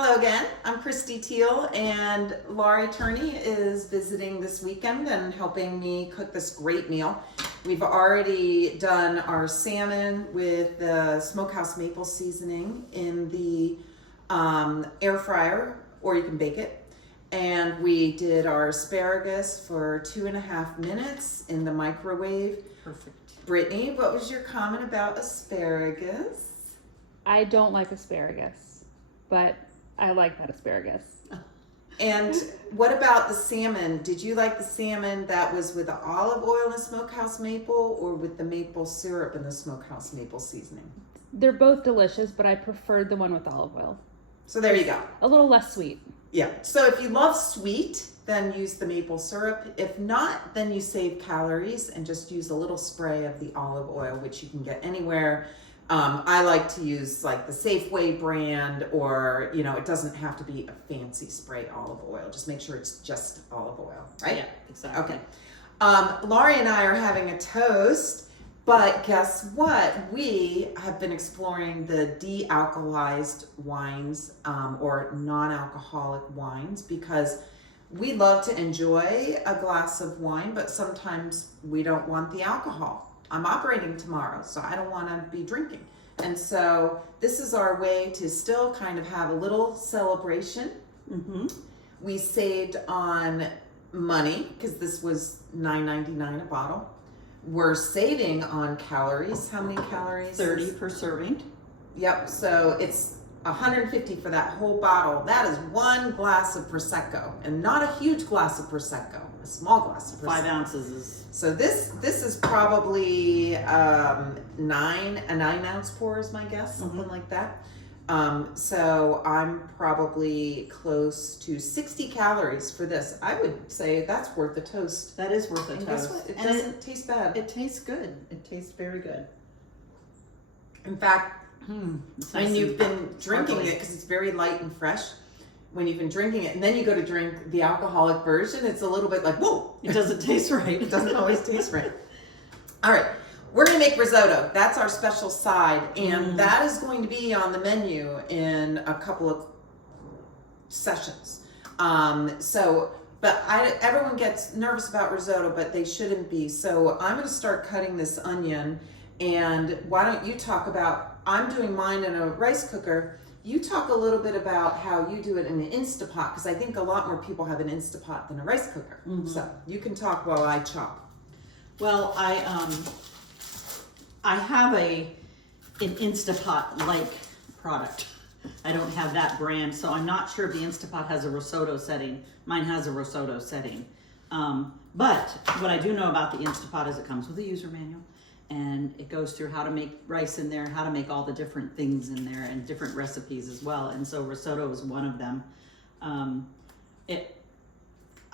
Hello again, I'm Christy Teal, and Laurie Turney is visiting this weekend and helping me cook this great meal. We've already done our salmon with the smokehouse maple seasoning in the air fryer, or you can bake it. And we did our asparagus for 2.5 minutes in the microwave. Perfect. Brittany, what was your comment about asparagus? I don't like asparagus, but I like that asparagus. And what about the salmon? Did you like the salmon that was with the olive oil and the smokehouse maple, or with the maple syrup and the smokehouse maple seasoning? They're both delicious, but I preferred the one with olive oil. So there you go. A little less sweet. Yeah. So if you love sweet, then use the maple syrup. If not, then you save calories and just use a little spray of the olive oil, which you can get anywhere. I like to use like the Safeway brand, or, you know, it doesn't have to be a fancy spray olive oil. Just make sure it's just olive oil, right? Yeah, exactly. Okay. Laurie and I are having a toast, but guess what? We have been exploring the de-alcoholized wines, or non-alcoholic wines, because we love to enjoy a glass of wine, but sometimes we don't want the alcohol. I'm operating tomorrow, so I don't want to be drinking. And so this is our way to still kind of have a little celebration. Mm-hmm. We saved on money because this was $9.99 a bottle. We're saving on calories. How many calories? 30 per serving. Yep, so it's 150 for that whole bottle. That is one glass of Prosecco, and not a huge glass of Prosecco, a small glass of Prosecco. 5 ounces is. So this is probably a 9-ounce pour is my guess, something like that. So I'm probably close to 60 calories for this. I would say that's worth a toast. That is worth a And toast. guess what? It And doesn't taste bad. It tastes good. It tastes very good. In fact, It's when nice you've and been drinking sparkly. it, because it's very light and fresh, when you've been drinking it and then you go to drink the alcoholic version, it's a little bit like, whoa, It doesn't taste right. it doesn't always taste right. All right, we're gonna make risotto. That's our special side, and that is going to be on the menu in a couple of sessions. But everyone gets nervous about risotto, but they shouldn't be. So I'm gonna start cutting this onion, and why don't you talk about, I'm doing mine in a rice cooker. You talk a little bit about how you do it in an Instapot, because I think a lot more people have an Instapot than a rice cooker. So you can talk while I chop. Well, I have an Instapot-like product. I don't have that brand, so I'm not sure if the Instapot has a risotto setting. Mine has a risotto setting. But what I do know about the Instapot is it comes with a user manual, and it goes through how to make rice in there, how to make all the different things in there, and different recipes as well. And so risotto is one of them. I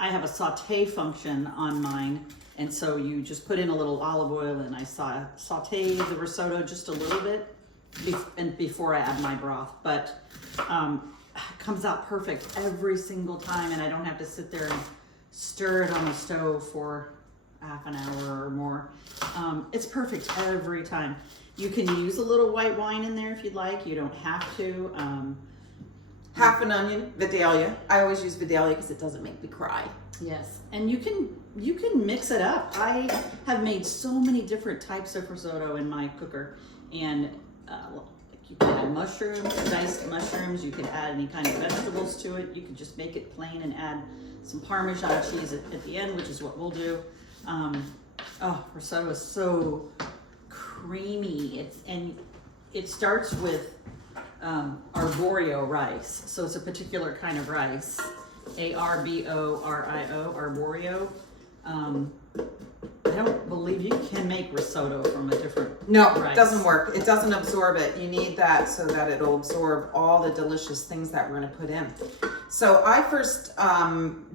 have a saute function on mine, and so you just put in a little olive oil, and I saute the risotto just a little bit before I add my broth. But it comes out perfect every single time, and I don't have to sit there and stir it on the stove for half an hour or more. It's perfect every time. You can use a little white wine in there if you'd like. You don't have to. Half an onion, Vidalia. I always use Vidalia because it doesn't make me cry. Yes, and you can mix it up. I have made so many different types of risotto in my cooker, and you can add mushrooms, diced mushrooms. You could add any kind of vegetables to it. You could just make it plain and add some Parmesan cheese at the end, which is what we'll do. Risotto is so creamy. It starts with arborio rice. So it's a particular kind of rice. ARBORIO, arborio. I don't believe you can make risotto from a different rice. It doesn't work. It doesn't absorb it. You need that so that it'll absorb all the delicious things that we're going to put in. So I first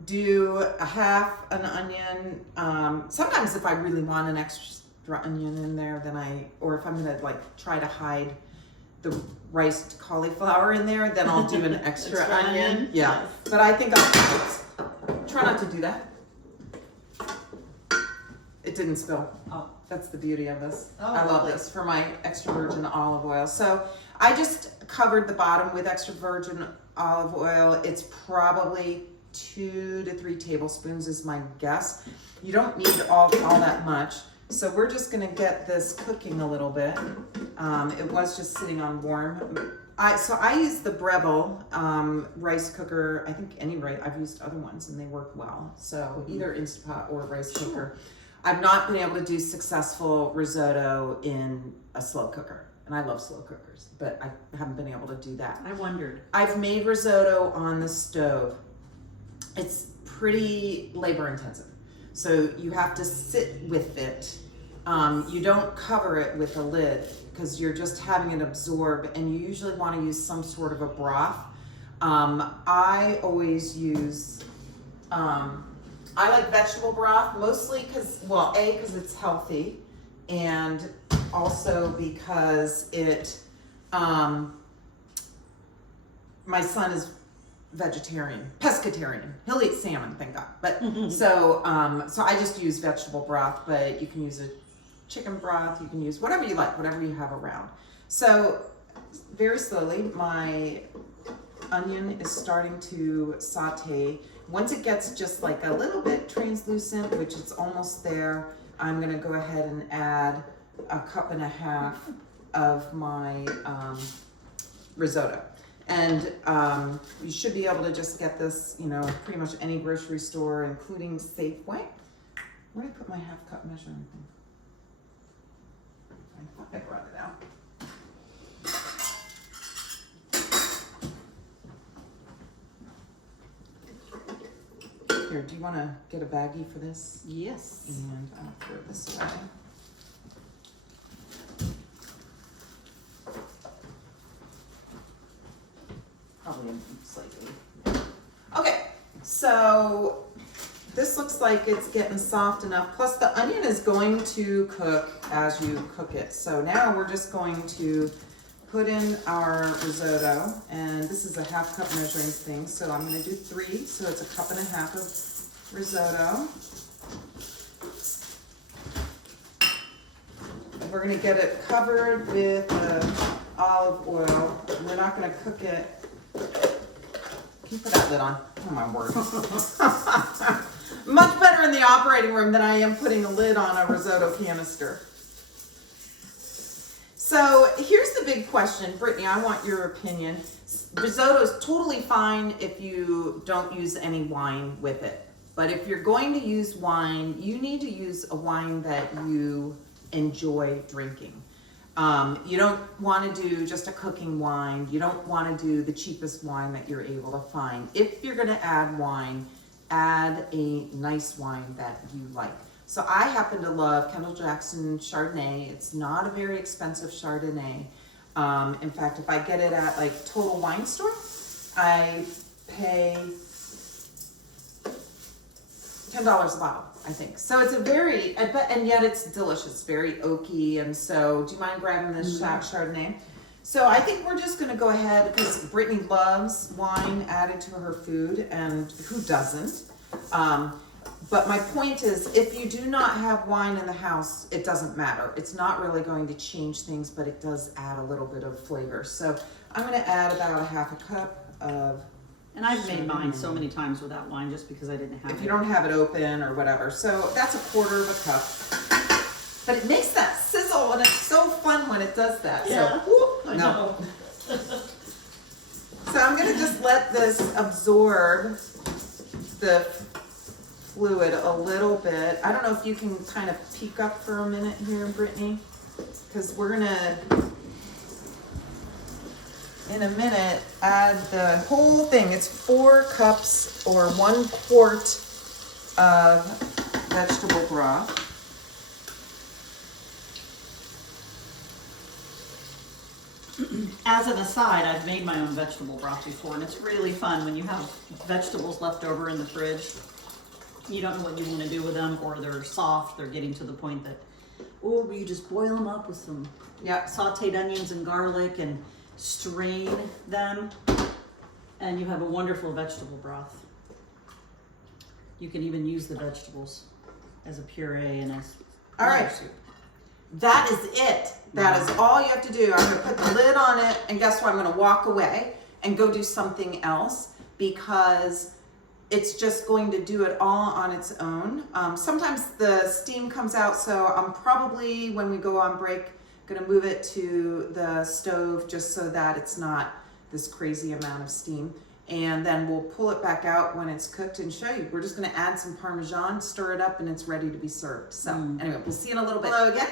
do a half an onion. Sometimes if I really want an extra onion in there, or if I'm going to like try to hide the riced cauliflower in there, then I'll do an extra onion. Yeah. Yes. But I think I'll try not to do that. It didn't spill. Oh. That's the beauty of this. Oh, I love lovely. this for my extra virgin olive oil. So I just covered the bottom with extra virgin olive oil. It's probably 2 to 3 tablespoons is my guess. You don't need all that much. So we're just gonna get this cooking a little bit. It was just sitting on warm. I use the Breville rice cooker. I think any rice, I've used other ones and they work well. So either Instapot or rice cooker. I've not been able to do successful risotto in a slow cooker. And I love slow cookers, but I haven't been able to do that. I wondered. I've made risotto on the stove. It's pretty labor intensive. So you have to sit with it. You don't cover it with a lid because you're just having it absorb, and you usually want to use some sort of a broth. I always use, I like vegetable broth mostly because, well, A, because it's healthy, and also because it, my son is pescatarian. He'll eat salmon, thank God. But so I just use vegetable broth, but you can use a chicken broth, you can use whatever you like, whatever you have around. So very slowly, my onion is starting to saute. Once it gets just like a little bit translucent, which it's almost there, I'm gonna go ahead and add 1.5 cups of my risotto. And you should be able to just get this, you know, pretty much any grocery store, including Safeway. Where did I put my 1/2 cup measuring thing? I thought I brought it out. Here, do you want to get a baggie for this? Yes. And I'll throw this away. Probably slightly. Okay, so this looks like it's getting soft enough. Plus the onion is going to cook as you cook it. So now we're just going to put in our risotto, and this is a 1/2 cup measuring thing. So I'm going to do 3, so it's 1.5 cups of risotto. We're going to get it covered with olive oil. We're not going to cook it. Can you put that lid on? Oh my word. Much better in the operating room than I am putting a lid on a risotto canister. So here's the big question. Brittany, I want your opinion. Risotto is totally fine if you don't use any wine with it. But if you're going to use wine, you need to use a wine that you enjoy drinking. You don't want to do just a cooking wine. You don't want to do the cheapest wine that you're able to find. If you're going to add wine, add a nice wine that you like. So I happen to love Kendall Jackson Chardonnay. It's not a very expensive Chardonnay. In fact, if I get it at like Total Wine Store, I pay $10 a bottle, I think. So it's a very, and yet it's delicious, very oaky. And so, do you mind grabbing this Chardonnay? So I think we're just gonna go ahead, because Brittany loves wine added to her food, and who doesn't? But my point is, if you do not have wine in the house, it doesn't matter. It's not really going to change things, but it does add a little bit of flavor. So I'm gonna add about 1/2 cup of. And I've made mine so many times without wine just because I didn't have it. If you don't have it open or whatever. So that's 1/4 cup. But it makes that sizzle, and it's so fun when it does that. Yeah, So, I know. So I'm gonna just let this absorb the fluid a little bit. I don't know if you can kind of peek up for a minute here, Brittany, because we're gonna, in a minute, add the whole thing. It's 4 cups or 1 quart of vegetable broth. As an aside, I've made my own vegetable broth before, and it's really fun when you have vegetables left over in the fridge. You don't know what you want to do with them, or they're soft, they're getting to the point that, oh, you just boil them up with some sauteed onions and garlic and strain them, and you have a wonderful vegetable broth. You can even use the vegetables as a puree and as All right. soup. That is it. That is all you have to do. I'm gonna put the lid on it, and guess what? I'm gonna walk away and go do something else because it's just going to do it all on its own. Sometimes the steam comes out, so I'm probably, when we go on break, gonna move it to the stove just so that it's not this crazy amount of steam. And then we'll pull it back out when it's cooked and show you. We're just gonna add some Parmesan, stir it up, and it's ready to be served. So anyway, we'll see you in a little bit. Hello again.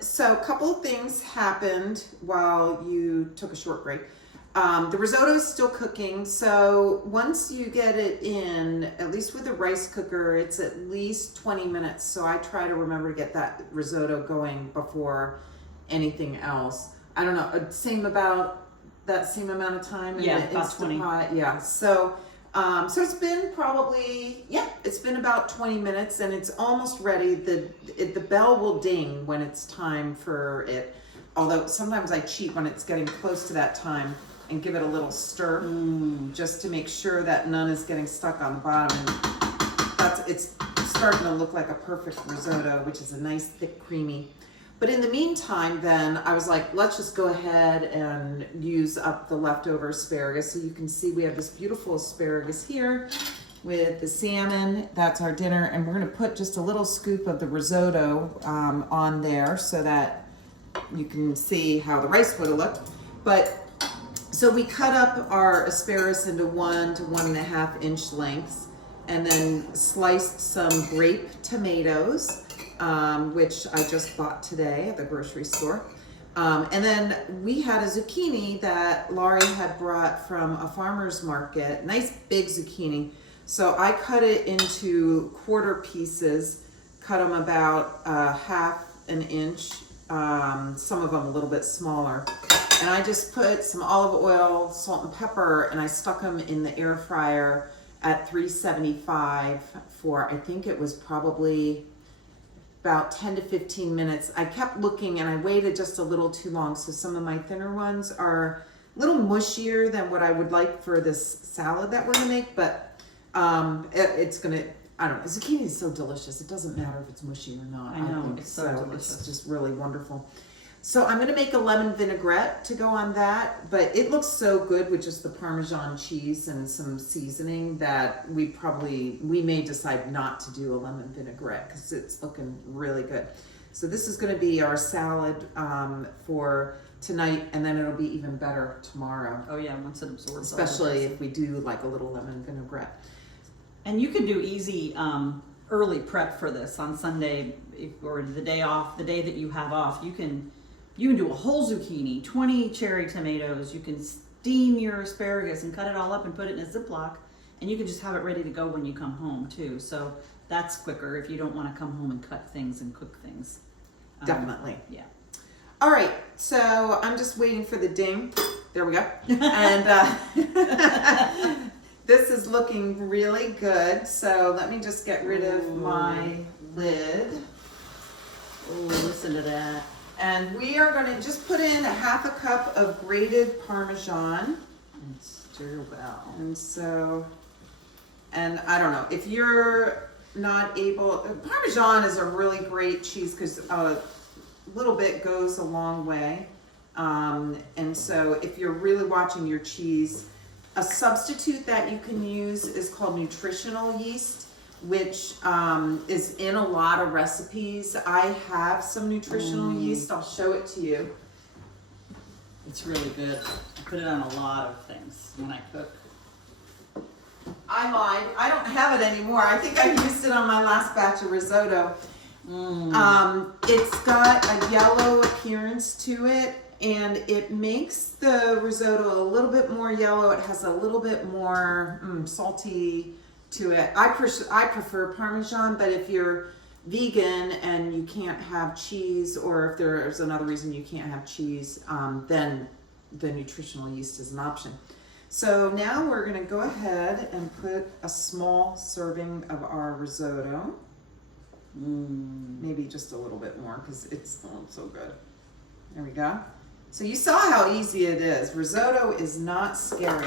So a couple of things happened while you took a short break. The risotto is still cooking, so once you get it in, at least with the rice cooker, it's at least 20 minutes. So I try to remember to get that risotto going before anything else. I don't know, that same amount of time. Yeah, about 20. Yeah, so it's been probably, it's been about 20 minutes and it's almost ready. The bell will ding when it's time for it. Although sometimes I cheat when it's getting close to that time and give it a little stir just to make sure that none is getting stuck on the bottom. And it's starting to look like a perfect risotto, which is a nice, thick, creamy. But in the meantime, then I was like, let's just go ahead and use up the leftover asparagus. So you can see we have this beautiful asparagus here with the salmon. That's our dinner. And we're gonna put just a little scoop of the risotto on there so that you can see how the rice would have looked. But so we cut up our asparagus into 1 to 1.5 inch lengths and then sliced some grape tomatoes, which I just bought today at the grocery store. And then we had a zucchini that Laurie had brought from a farmer's market, nice big zucchini. So I cut it into quarter pieces, cut them about 1/2 inch, some of them a little bit smaller. And I just put some olive oil, salt and pepper, and I stuck them in the air fryer at 375 for, I think it was probably about 10 to 15 minutes. I kept looking and I waited just a little too long. So some of my thinner ones are a little mushier than what I would like for this salad that we're gonna make, but it's gonna, I don't know, zucchini is so delicious. It doesn't matter if it's mushy or not. I know, think. it's so delicious. It's just really wonderful. So I'm gonna make a lemon vinaigrette to go on that, but it looks so good with just the Parmesan cheese and some seasoning that we may decide not to do a lemon vinaigrette because it's looking really good. So this is gonna be our salad for tonight, and then it'll be even better tomorrow. Oh yeah, once it absorbs. Especially if we do like a little lemon vinaigrette. And you can do easy early prep for this on Sunday or the day off, the day that you have off. You can do a whole zucchini, 20 cherry tomatoes. You can steam your asparagus and cut it all up and put it in a Ziploc, and you can just have it ready to go when you come home too. So that's quicker if you don't want to come home and cut things and cook things. Definitely. Yeah. All right, so I'm just waiting for the ding. There we go. And this is looking really good. So let me just get rid of my lid. Oh, listen to that. And we are going to just put in 1/2 cup of grated Parmesan. And stir well. And I don't know, if you're not able, Parmesan is a really great cheese because a little bit goes a long way. And so if you're really watching your cheese, a substitute that you can use is called nutritional yeast, which is in a lot of recipes. I have some nutritional yeast. I'll show it to you. It's really good. I put it on a lot of things when I cook. I lied. I don't have it anymore. I think I used it on my last batch of risotto. It's got a yellow appearance to it, and it makes the risotto a little bit more yellow. It has a little bit more salty to it. I prefer Parmesan, but if you're vegan and you can't have cheese, or if there's another reason you can't have cheese, then the nutritional yeast is an option. So now we're gonna go ahead and put a small serving of our risotto. Maybe just a little bit more because it's so good. There we go. So you saw how easy it is. Risotto is not scary.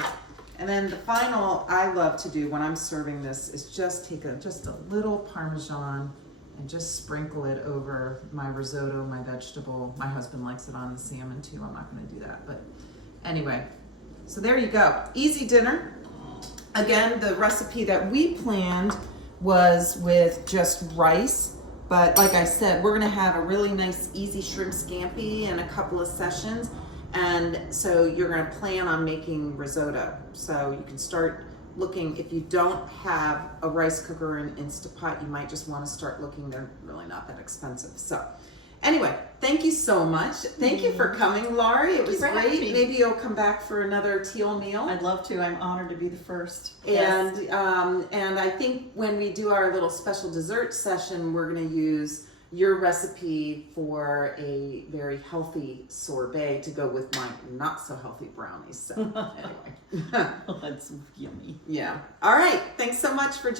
And then the final I love to do when I'm serving this is just take just a little Parmesan and just sprinkle it over my risotto, my vegetable. My husband likes it on the salmon too. I'm not going to do that, but anyway. So there you go. Easy dinner. Again, the recipe that we planned was with just rice, but like I said, we're going to have a really nice easy shrimp scampi in a couple of sessions, and so you're going to plan on making risotto. So you can start looking. If you don't have a rice cooker and Instapot, you might just want to start looking. They're really not that expensive. So anyway, thank you so much. Thank you for coming, Laurie. It was for having great. me. Maybe you'll come back for another Teal meal. I'd love to. I'm honored to be the first. And I think when we do our little special dessert session, we're going to use your recipe for a very healthy sorbet to go with my not so healthy brownies. So anyway, That's yummy. yeah. All right. Thanks so much for joining.